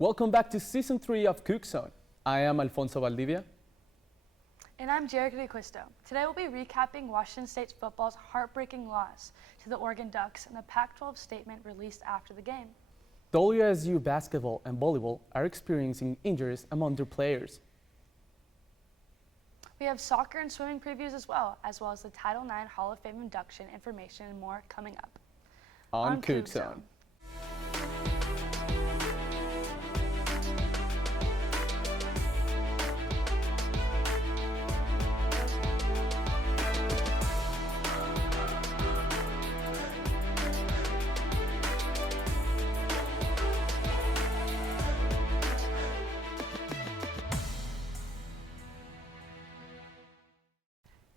Welcome back to Season 3 of CougZone. I am Alfonso Valdivia. And I'm Jerica DeQuisto. Today we'll be recapping Washington State football's heartbreaking loss to the Oregon Ducks and the Pac-12 statement released after the game. WSU basketball and volleyball are experiencing injuries among their players. We have soccer and swimming previews as well as the Title IX Hall of Fame induction information and more coming up. On CougZone.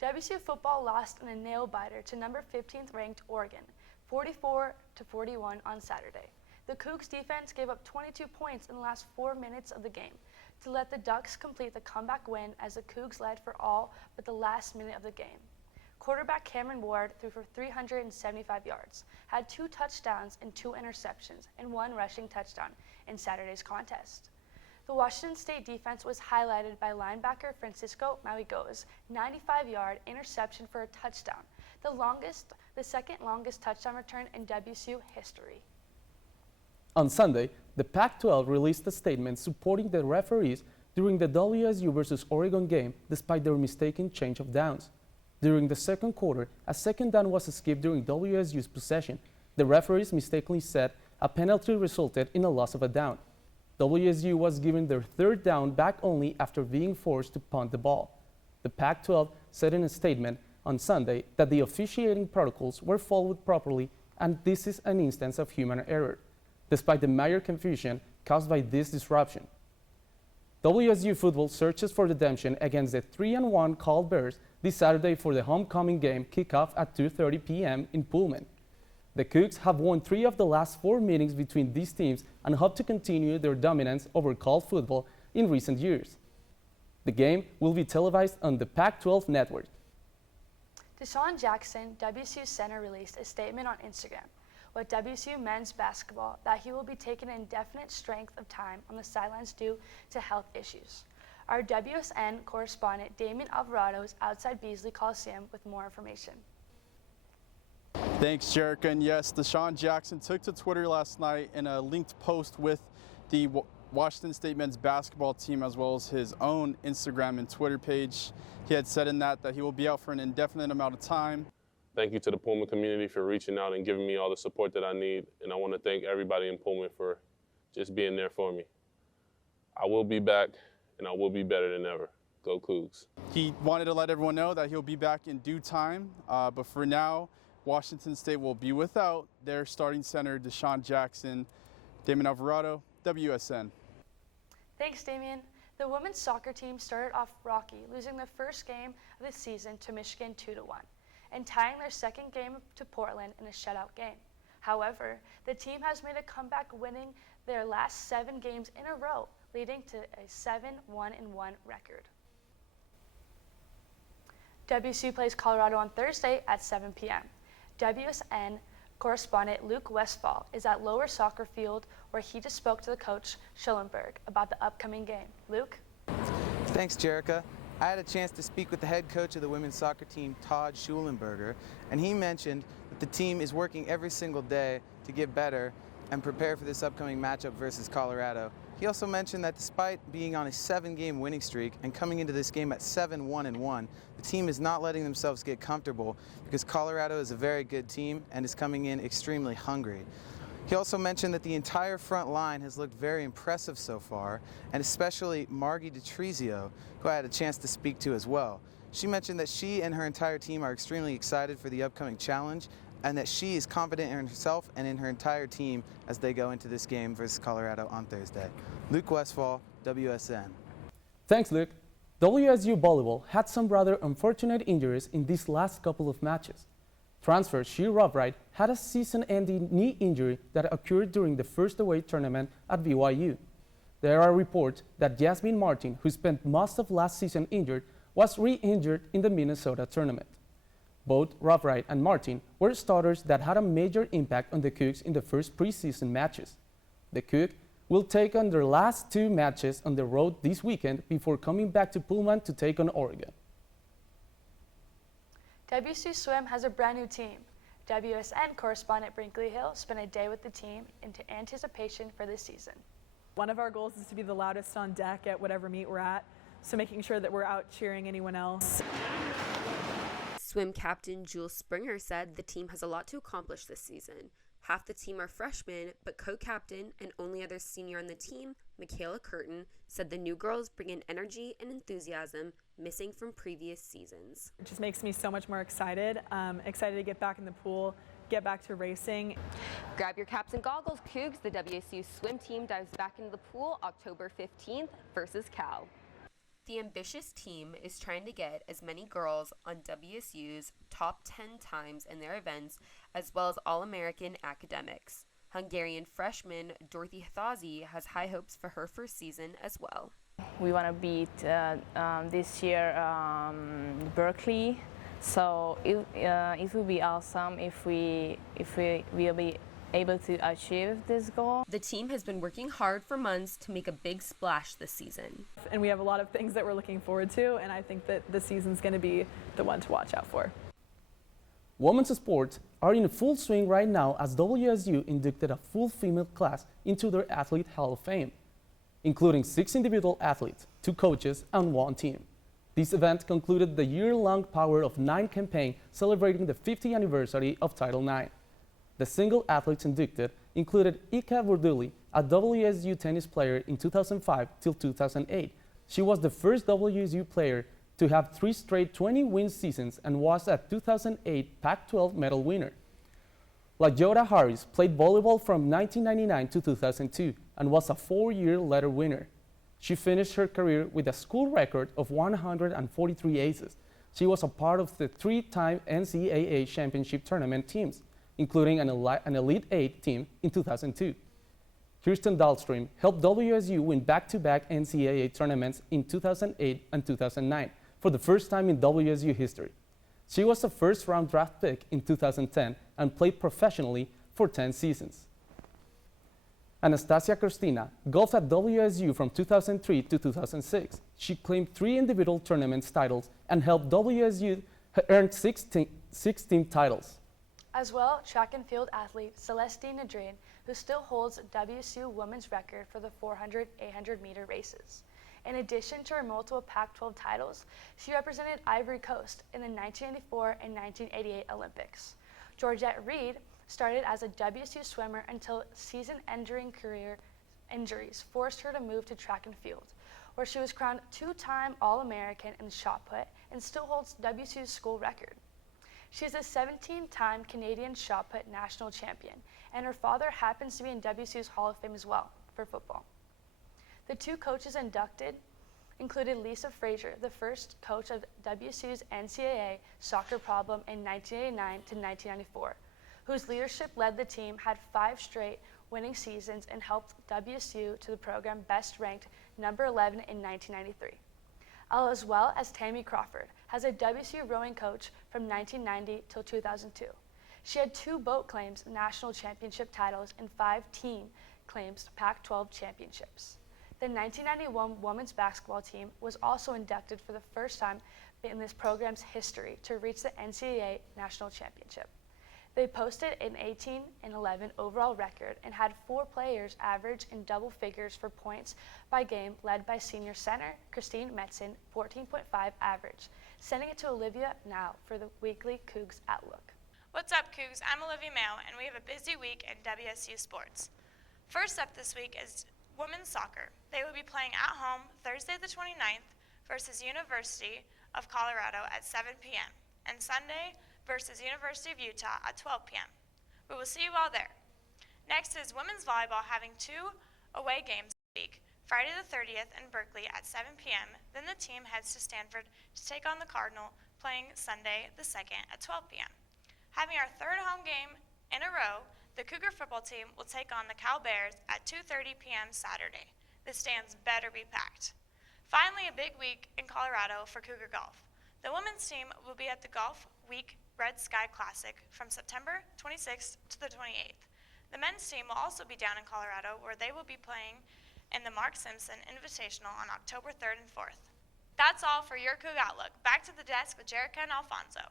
WSU football lost in a nail-biter to number 15th ranked Oregon, 44-41 on Saturday. The Cougs defense gave up 22 points in the last 4 minutes of the game to let the Ducks complete the comeback win as the Cougs led for all but the last minute of the game. Quarterback Cameron Ward threw for 375 yards, had 2 touchdowns and 2 interceptions, and 1 rushing touchdown in Saturday's contest. The Washington State defense was highlighted by linebacker Francisco Mauigo's 95-yard interception for a touchdown, the second longest touchdown return in WSU history. On Sunday, the Pac-12 released a statement supporting the referees during the WSU versus Oregon game despite their mistaken change of downs. During the second quarter, a second down was skipped during WSU's possession. The referees mistakenly said a penalty resulted in a loss of a down. WSU was given their third down back only after being forced to punt the ball. The Pac-12 said in a statement on Sunday that the officiating protocols were followed properly and this is an instance of human error, despite the major confusion caused by this disruption. WSU football searches for redemption against the 3-1 Cal Bears this Saturday for the homecoming game kickoff at 2:30 p.m. in Pullman. The Cougs have won 3 of the last 4 meetings between these teams and hope to continue their dominance over Cal football in recent years. The game will be televised on the Pac-12 network. Dishon Jackson, WSU center, released a statement on Instagram with WSU men's basketball that he will be taking an indefinite strength of time on the sidelines due to health issues. Our WSN correspondent Damien Alvarado is outside Beasley Coliseum with more information. Thanks, Jerica. And yes, Dishon Jackson took to Twitter last night in a linked post with the Washington State men's basketball team as well as his own Instagram and Twitter page. He had said in that he will be out for an indefinite amount of time. Thank you to the Pullman community for reaching out and giving me all the support that I need. And I want to thank everybody in Pullman for just being there for me. I will be back, and I will be better than ever. Go Cougs. He wanted to let everyone know that he'll be back in due time, but for now, Washington State will be without their starting center, Dishon Jackson. Damien Alvarado, WSN. Thanks, Damien. The women's soccer team started off rocky, losing their first game of the season to Michigan 2-1, and tying their second game to Portland in a shutout game. However, the team has made a comeback, winning their last 7 games in a row, leading to a 7-1-1 record. WSU plays Colorado on Thursday at 7 p.m. WSN correspondent Luke Westfall is at Lower Soccer Field where he just spoke to the coach Schellenberg about the upcoming game. Luke? Thanks, Jerica. I had a chance to speak with the head coach of the women's soccer team, Todd Schulenberger, and he mentioned that the team is working every single day to get better and prepare for this upcoming matchup versus Colorado. He also mentioned that despite being on a 7-game winning streak and coming into this game at 7-1-1, the team is not letting themselves get comfortable because Colorado is a very good team and is coming in extremely hungry. He also mentioned that the entire front line has looked very impressive so far, and especially Margie DeTrizio, who I had a chance to speak to as well. She mentioned that she and her entire team are extremely excited for the upcoming challenge and that she is confident in herself and in her entire team as they go into this game versus Colorado on Thursday. Luke Westfall, WSN. Thanks, Luke. WSU volleyball had some rather unfortunate injuries in these last couple of matches. Transfer Shea Robright had a season-ending knee injury that occurred during the first away tournament at BYU. There are reports that Jasmine Martin, who spent most of last season injured, was re-injured in the Minnesota tournament. Both Robright and Martin were starters that had a major impact on the Cougs in the first preseason matches. The Coug will take on their last 2 matches on the road this weekend before coming back to Pullman to take on Oregon. WSU Swim has a brand new team. WSN correspondent Brinkley Hill spent a day with the team in anticipation for this season. One of our goals is to be the loudest on deck at whatever meet we're at, so making sure that we're out cheering anyone else. Swim captain Jules Springer said the team has a lot to accomplish this season. Half the team are freshmen, but co-captain and only other senior on the team, Michaela Curtin, said the new girls bring in energy and enthusiasm missing from previous seasons. It just makes me so much more excited. Excited to get back in the pool, get back to racing. Grab your caps and goggles. Cougs, the WSU swim team, dives back into the pool October 15th versus Cal. The ambitious team is trying to get as many girls on WSU's top 10 times in their events, as well as All-American academics. Hungarian freshman Dorothy Hathazi has high hopes for her first season as well. We want to beat this year Berkeley, so it will be awesome if we will be able to achieve this goal. The team has been working hard for months to make a big splash this season. And we have a lot of things that we're looking forward to, and I think that this season's going to be the one to watch out for. Women's sports are in full swing right now as WSU inducted a full female class into their Athlete Hall of Fame, including 6 individual athletes, 2 coaches, and 1 team. This event concluded the year-long Power of 9 campaign celebrating the 50th anniversary of Title IX. The single athletes inducted included Ika Vurduli, a WSU tennis player in 2005 till 2008. She was the first WSU player to have 3 straight 20-win seasons and was a 2008 Pac-12 medal winner. LaJoda Harris played volleyball from 1999 to 2002 and was a 4-year letter winner. She finished her career with a school record of 143 aces. She was a part of the 3-time NCAA championship tournament teams, including an Elite 8 team in 2002. Kirsten Dahlstrom helped WSU win back-to-back NCAA tournaments in 2008 and 2009 for the first time in WSU history. She was a first-round draft pick in 2010 and played professionally for 10 seasons. Anastasia Cristina golfed at WSU from 2003 to 2006. She claimed 3 individual tournament titles and helped WSU earn 6 team titles. As well, track and field athlete Celestine Nadrine, who still holds WSU women's record for the 400, 800 meter races. In addition to her multiple Pac-12 titles, she represented Ivory Coast in the 1994 and 1988 Olympics. Georgette Reed started as a WSU swimmer until season-ending career injuries forced her to move to track and field, where she was crowned 2-time All-American in shot put and still holds WSU's school record. She is a 17-time Canadian shot put national champion, and her father happens to be in WSU's Hall of Fame as well for football. The 2 coaches inducted included Lisa Frazier, the first coach of WSU's NCAA soccer program in 1989 to 1994, whose leadership led the team, had 5 straight winning seasons, and helped WSU to the program best ranked number 11 in 1993. As well as Tammy Crawford, has a WSU rowing coach from 1990 till 2002. She had 2 boat claims national championship titles and 5 team claims Pac-12 championships. The 1991 women's basketball team was also inducted for the first time in this program's history to reach the NCAA national championship. They posted an 18 and 11 overall record and had 4 players average in double figures for points by game, led by senior center Christine Metzen, 14.5 average. Sending it to Olivia now for the weekly Cougs Outlook. What's up, Cougs? I'm Olivia Mayo, and we have a busy week in WSU sports. First up this week is women's soccer. They will be playing at home Thursday the 29th versus University of Colorado at 7 p.m. and Sunday versus University of Utah at 12 p.m. We will see you all there. Next is women's volleyball, having 2 away games this week. Friday the 30th in Berkeley at 7 p.m. Then the team heads to Stanford to take on the Cardinal, playing Sunday the 2nd at 12 p.m. Having our 3rd home game in a row, the Cougar football team will take on the Cal Bears at 2:30 p.m. Saturday. The stands better be packed. Finally, a big week in Colorado for Cougar golf. The women's team will be at the Golf Week Red Sky Classic from September 26th to the 28th. The men's team will also be down in Colorado, where they will be playing in the Mark Simpson Invitational on October 3rd and 4th. That's all for your Coug Outlook. Back to the desk with Jerica and Alfonso.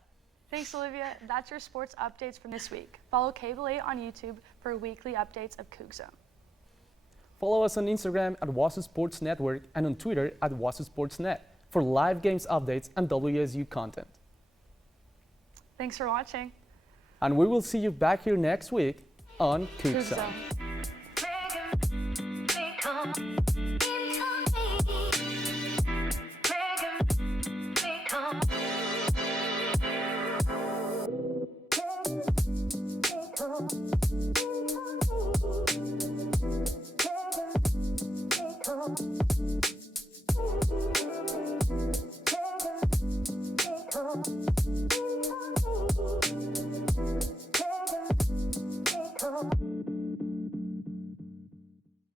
Thanks, Olivia. That's your sports updates from this week. Follow Cable 8 on YouTube for weekly updates of CougZone. Follow us on Instagram at Wausau Sports Network and on Twitter at Wausau Sports Net for live games updates and WSU content. Thanks for watching. And we will see you back here next week on CougZone. CougZone.